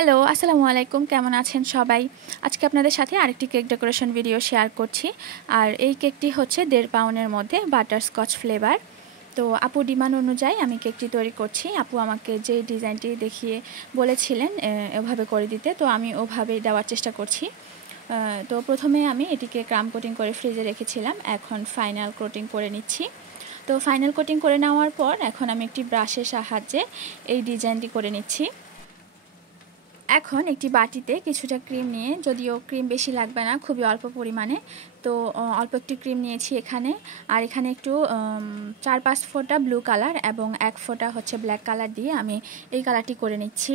Hello, আসসালামু আলাইকুম। কেমন আছেন সবাই? আজকে আপনাদের সাথে আরেকটি কেক ডেকোরেশন ভিডিও শেয়ার করছি। আর এই কেকটি হচ্ছে 1.5 পাউন্ডের মধ্যে বাটারস্কচ ফ্লেভার। তো আপুর ডিমান্ড অনুযায়ী আমি কেকটি তৈরি করছি। আপু আমাকে যে ডিজাইনটি দেখিয়ে বলেছিলেন এভাবে করে দিতে, তো আমি ওভাবেই দেওয়ার চেষ্টা করছি। তো প্রথমে আমি এটিকে ক্রাম কোটিং করে ফ্রিজে রেখেছিলাম। এখন ফাইনাল কোটিং করে নিচ্ছি। তো ফাইনাল কোটিং করে নেওয়ার পর এখন আমি একটি ব্রাশের সাহায্যে এই ডিজাইনটি করে নিচ্ছি। এখন একটি বাটিতে কিছুটা ক্রিম নিয়ে, যদিও ক্রিম বেশি লাগবে না, খুবই অল্প পরিমাণে, তো অল্প একটু ক্রিম নিয়েছি এখানে। আর এখানে একটু 4-5 ফোঁটা ব্লু কালার এবং 1 ফোঁটা হচ্ছে ব্ল্যাক কালার দিয়ে আমি এই কালারটি করে নিচ্ছি।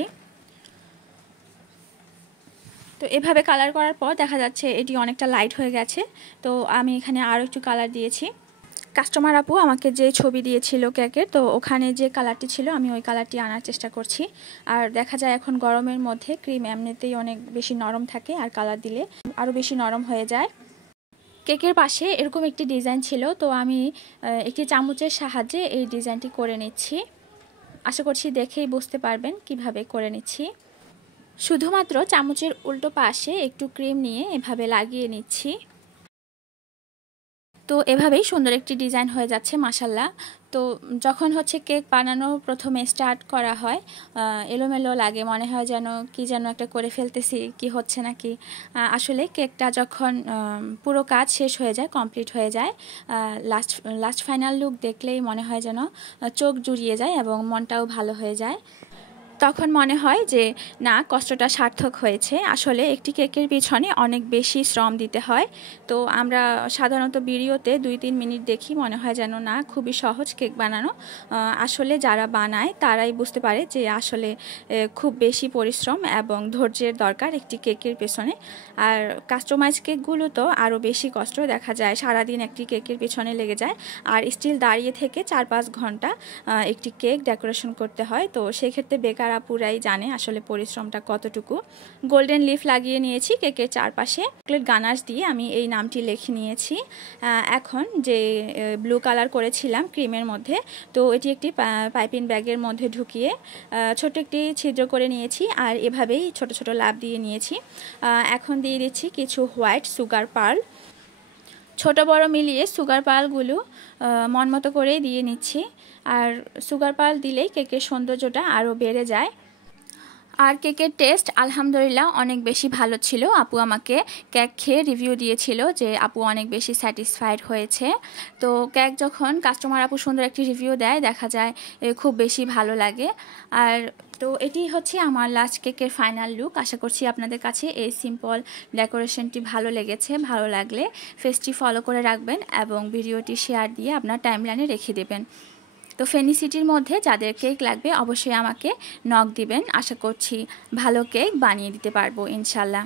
তো এভাবে কালার করার পর দেখা যাচ্ছে এটি অনেকটা লাইট হয়ে গেছে। তো আমি এখানে আরও একটু কালার দিয়েছি। কাস্টমার আপু আমাকে যে ছবি দিয়েছিল কেকের, তো ওখানে যে কালারটি ছিল আমি ওই কালারটি আনার চেষ্টা করছি। আর দেখা যায় এখন গরমের মধ্যে ক্রিম এমনিতেই অনেক বেশি নরম থাকে, আর কালার দিলে আরও বেশি নরম হয়ে যায়। কেকের পাশে এরকম একটি ডিজাইন ছিল, তো আমি একটি চামচের সাহায্যে এই ডিজাইনটি করে নিচ্ছি। আশা করছি দেখেই বুঝতে পারবেন কিভাবে করে নিচ্ছি। শুধুমাত্র চামচের উল্টো পাশে একটু ক্রিম নিয়ে এভাবে লাগিয়ে নিচ্ছি। তো এভাবেই সুন্দর একটি ডিজাইন হয়ে যাচ্ছে মাশাল্লাহ। তো যখন হচ্ছে কেক বানানো প্রথমে স্টার্ট করা হয়, এলোমেলো লাগে, মনে হয় যেন কি যেন একটা করে ফেলতেছি, কি হচ্ছে নাকি। আসলে কেকটা যখন পুরো কাজ শেষ হয়ে যায়, কমপ্লিট হয়ে যায়, লাস্ট ফাইনাল লুক দেখলেই মনে হয় যেন চোখ জুড়িয়ে যায় এবং মনটাও ভালো হয়ে যায়। তখন মনে হয় যে না, কষ্টটা সার্থক হয়েছে। আসলে একটি কেকের পিছনে অনেক বেশি শ্রম দিতে হয়। তো আমরা সাধারণত ভিডিওতে 2-3 মিনিট দেখি, মনে হয় যেন না, খুবই সহজ কেক বানানো। আসলে যারা বানায় তারাই বুঝতে পারে যে আসলে খুব বেশি পরিশ্রম এবং ধৈর্যের দরকার একটি কেকের পেছনে। আর কাস্টমাইজ কেকগুলো তো আরও বেশি কষ্ট, দেখা যায় সারাদিন একটি কেকের পেছনে লেগে যায়, আর স্টিল দাঁড়িয়ে থেকে 4-5 ঘন্টা একটি কেক ডেকোরেশন করতে হয়। তো সেক্ষেত্রে বেকার আপুরাই জানে আসলে পরিশ্রমটা কতটুকু। গোল্ডেন লিফ লাগিয়ে নিয়েছি কেকের চারপাশে, চকলেট গানাশ দিয়ে আমি এই নামটি লিখে নিয়েছি। এখন যে ব্লু কালার করেছিলাম ক্রিমের মধ্যে, তো এটি একটি পাইপিং ব্যাগের মধ্যে ঢুকিয়ে ছোট একটি ছিদ্র করে নিয়েছি, আর এভাবেই ছোট ছোট লাভ দিয়ে নিয়েছি। এখন দিয়ে দিচ্ছি কিছু হোয়াইট সুগার পার্ল। ছোট বড় মিলিয়ে সুগার পার্লগুলো মন মতো করেই দিয়ে নিচ্ছি। আর সুগার পার্ল দিলেই কেকের সৌন্দর্যটা আরও বেড়ে যায়। আর কেকের টেস্ট আলহামদুলিল্লাহ অনেক বেশি ভালো ছিল। আপু আমাকে কেক খেয়ে রিভিউ দিয়েছিল যে আপু অনেক বেশি স্যাটিসফাইড হয়েছে। তো কেক যখন কাস্টমার আপু সুন্দর একটি রিভিউ দেয়, দেখা যায় খুব বেশি ভালো লাগে। আর তো এটি হচ্ছে আমার লাস্ট কেকের ফাইনাল লুক। আশা করছি আপনাদের কাছে এই সিম্পল ডেকোরেশনটি ভালো লেগেছে। ভালো লাগলে পেজটি ফলো করে রাখবেন এবং ভিডিওটি শেয়ার দিয়ে আপনার টাইমলাইনে রেখে দেবেন। তো ফেনী সিটির মধ্যে যাদের কেক লাগবে অবশ্যই আমাকে নক দিবেন। আশা করছি ভালো কেক বানিয়ে দিতে পারবো ইনশাল্লাহ।